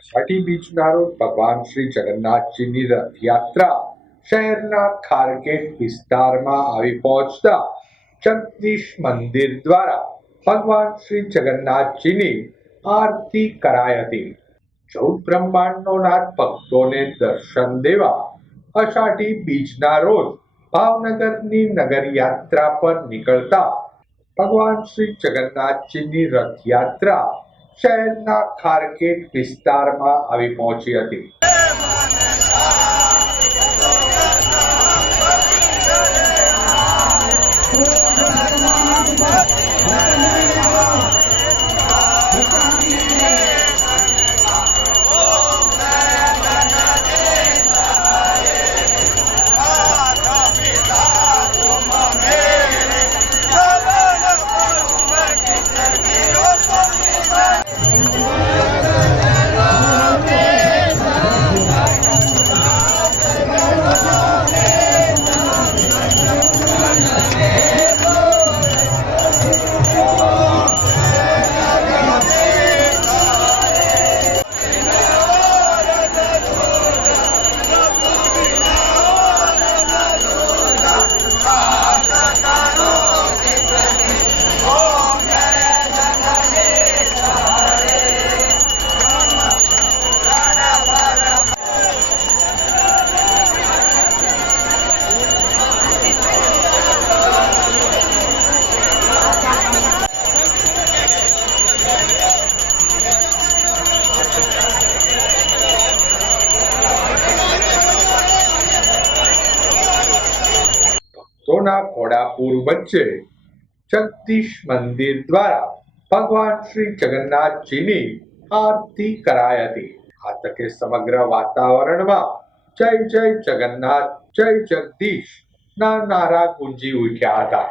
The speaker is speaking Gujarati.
અષાઢી બીજના રોજ ભગવાન શ્રી જગન્નાથજીની રથયાત્રા શહેરના ખારગેટ વિસ્તારમાં આવી પહોંચતા જગદીશ મંદિર દ્વારા ભગવાન શ્રી જગન્નાથજીની આરતી કરાઈ હતી. ચૌદ બ્રહ્માંડનો નાથ ભક્તોને દર્શન દેવા અષાઢી બીજના રોજ ભાવનગરની નગર યાત્રા પર નીકળતા ભગવાન શ્રી જગન્નાથજીની રથયાત્રા શહેરના ખારગેટ વિસ્તારમાં આવી પહોંચી હતી. ભક્તોના ઘોડાપુર વચ્ચે જગદીશ મંદિર દ્વારા ભગવાન શ્રી જગન્નાથજીની આરતી કરાઈ હતી. આ તકે સમગ્ર વાતાવરણમાં જય જય જગન્નાથ, જય જગદીશ ના નારા ગુંજી ઉઠ્યા હતા.